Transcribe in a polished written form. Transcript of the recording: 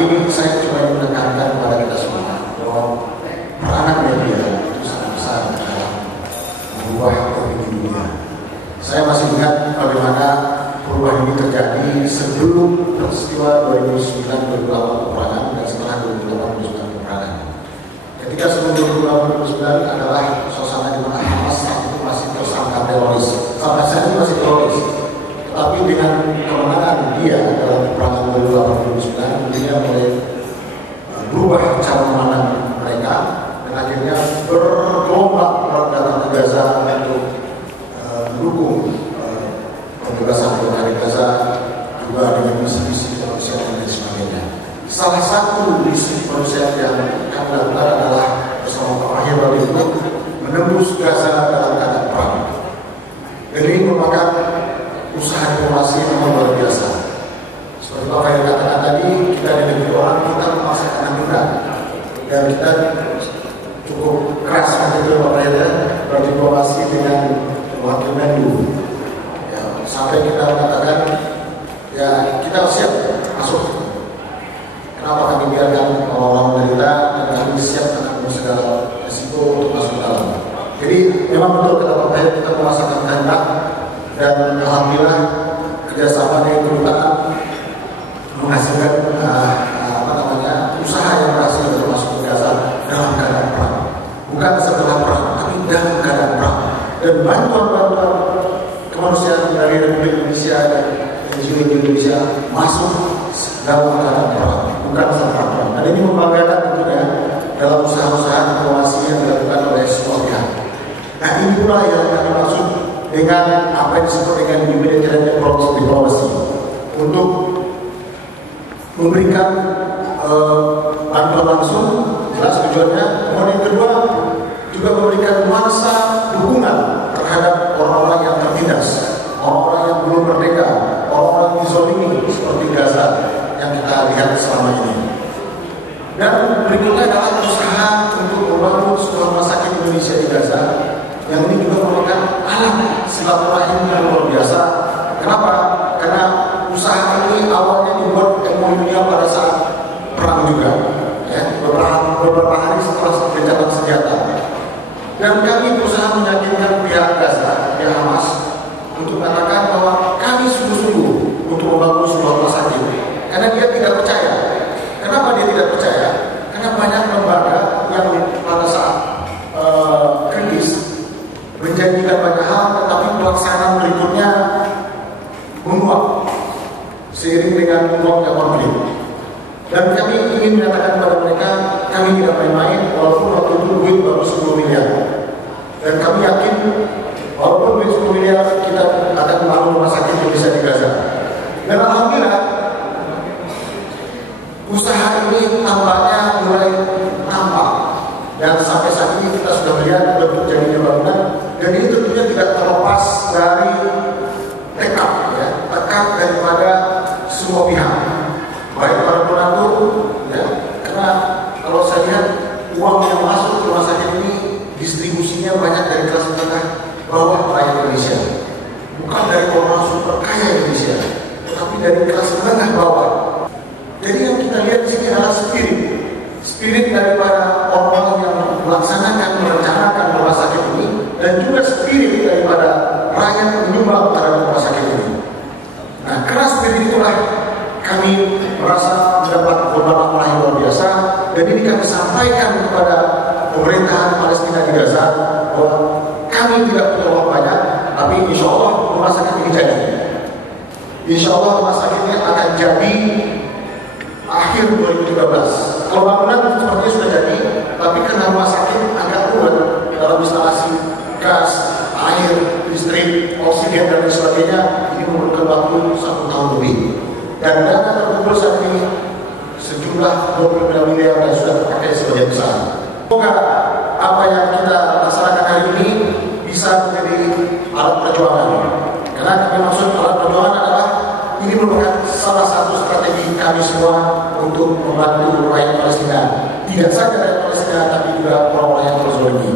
ini saya coba menekankan kepada kita semua bahwa peranan media itu sangat besar dalam mengubah opini dunia. Saya masih ingat bagaimana perubahan ini terjadi sebelum peristiwa 2009-2008 peperangan dan setelah 2008-2009 peperangan. Ketika sebelum 2008-2009 adalah suasana di mana Hamas saat itu masih tersangka teroris. Sampai saat ini masih teroris. Tetapi dengan kemenangan dia dalam peperangan 2008-2009, dia mulai berubah cara memandang mereka dan akhirnya bergelombang datang ke Gaza untuk mendukung pembebasan dari Gaza, juga dengan misi-misi kemanusiaan dan lain sebagainya. Salah satu misi kemanusiaan yang kami lakukan adalah bersama Pak Akhir itu menembus Gaza dalam keadaan perang. Dan ini merupakan usaha diplomasi yang luar biasa. Seperti Pak Akhir katakan tadi, kita di negeri orang, kita memaksakan negara dan kita cukup keras untuk Pak Akhir berdiplomasi dengan wakil Menlu. Sampai kita mengatakan ya kita siap masuk. Kenapa kami biarkan orang menderita dan kami siap menanggung segala risiko untuk masuk ke dalam. Jadi memang betul kata Pak Hayat, kita merasakan kehendak dan alhamdulillah kerjasamanya itu menghasilkan usaha yang berhasil untuk masuk ke Gaza dalam keadaan perang. Bukan setelah perang, tapi dalam keadaan perang. Dan bantuan-bantuan kemanusiaan dari Republik Indonesia dan NGO Indonesia masuk dalam keadaan perang, bukan setelah perang. Dan ini membanggakan tentunya dalam usaha-usaha diplomasi yang dilakukan oleh semua pihak. Nah, ini pula yang kami maksud dengan apa yang disebut dengan humanitarian diplomacy untuk memberikan bantuan langsung, jelas tujuannya. Kemudian yang kedua juga memberikan nuansa dukungan terhadap orang-orang yang tertindas, orang-orang yang belum merdeka, orang-orang yang dizolimi seperti Gaza yang kita lihat selama ini. Dan berikutnya adalah usaha untuk membangun sebuah rumah sakit Indonesia di Gaza, yang ini juga merupakan alat silaturahim yang luar biasa. Kenapa? Karena usaha ini awalnya dibuat MOU-nya pada saat perang juga, ya, beberapa hari setelah gencatan senjata. Dan kami berusaha meyakinkan pihak Gaza, pihak Hamas, untuk mengatakan bahwa kami sungguh-sungguh untuk membangun sebuah rumah sakit. Karena dia tidak percaya. Kenapa dia tidak percaya? Karena banyak lembaga yang pada saat kritis menjanjikan banyak hal, tetapi pelaksanaan berikutnya menguap seiring dengan menguapnya konflik. Dan kami ingin menyatakan kepada mereka, kami tidak main-main, walaupun waktu itu duit baru 10 miliar. Dan kami yakin, walaupun duit 10 miliar, kita akan membangun rumah sakit yang bisa di Gaza. Dan alhamdulillah, usaha ini tampaknya mulai tampak. Dan sampai saat ini kita sudah melihat bentuk jadinya bangunan. Dan ini tentunya tidak terlepas dari tekad, ya, tekad daripada semua pihak. Baik para donatur, ya, karena kalau saya lihat uang yang masuk ke rumah sakit ini distribusinya banyak dari kelas menengah bawah rakyat Indonesia, bukan dari orang super kaya Indonesia, tetapi dari kelas menengah bawah. Jadi yang kita lihat di sini adalah spirit daripada orang yang melaksanakan, merencanakan rumah sakit ini, dan juga spirit daripada rakyat menyumbang terhadap rumah sakit ini. Nah, keras spirit itulah kami merasa mendapat beberapa amal yang luar biasa, dan ini kami sampaikan kepada pemerintahan Palestina di Gaza bahwa kami tidak punya uang banyak, tapi insya Allah rumah sakit ini jadi. Insya Allah rumah sakitnya akan jadi akhir 2013. Kalau bangunan sepertinya sudah jadi, tapi karena rumah sakit agak ruwet dalam instalasi gas, air, listrik, oksigen dan lain sebagainya, ini memerlukan waktu 1 tahun lebih. Dan dana terkumpul saat ini sejumlah 29 miliar dan sudah terpakai sebagian besar. Semoga apa yang kita laksanakan hari ini bisa menjadi alat perjuangan. Karena kami maksud alat perjuangan adalah ini merupakan salah satu strategi kami semua untuk membantu rakyat Palestina. Tidak saja rakyat Palestina, tapi juga orang-orang yang terzolimi.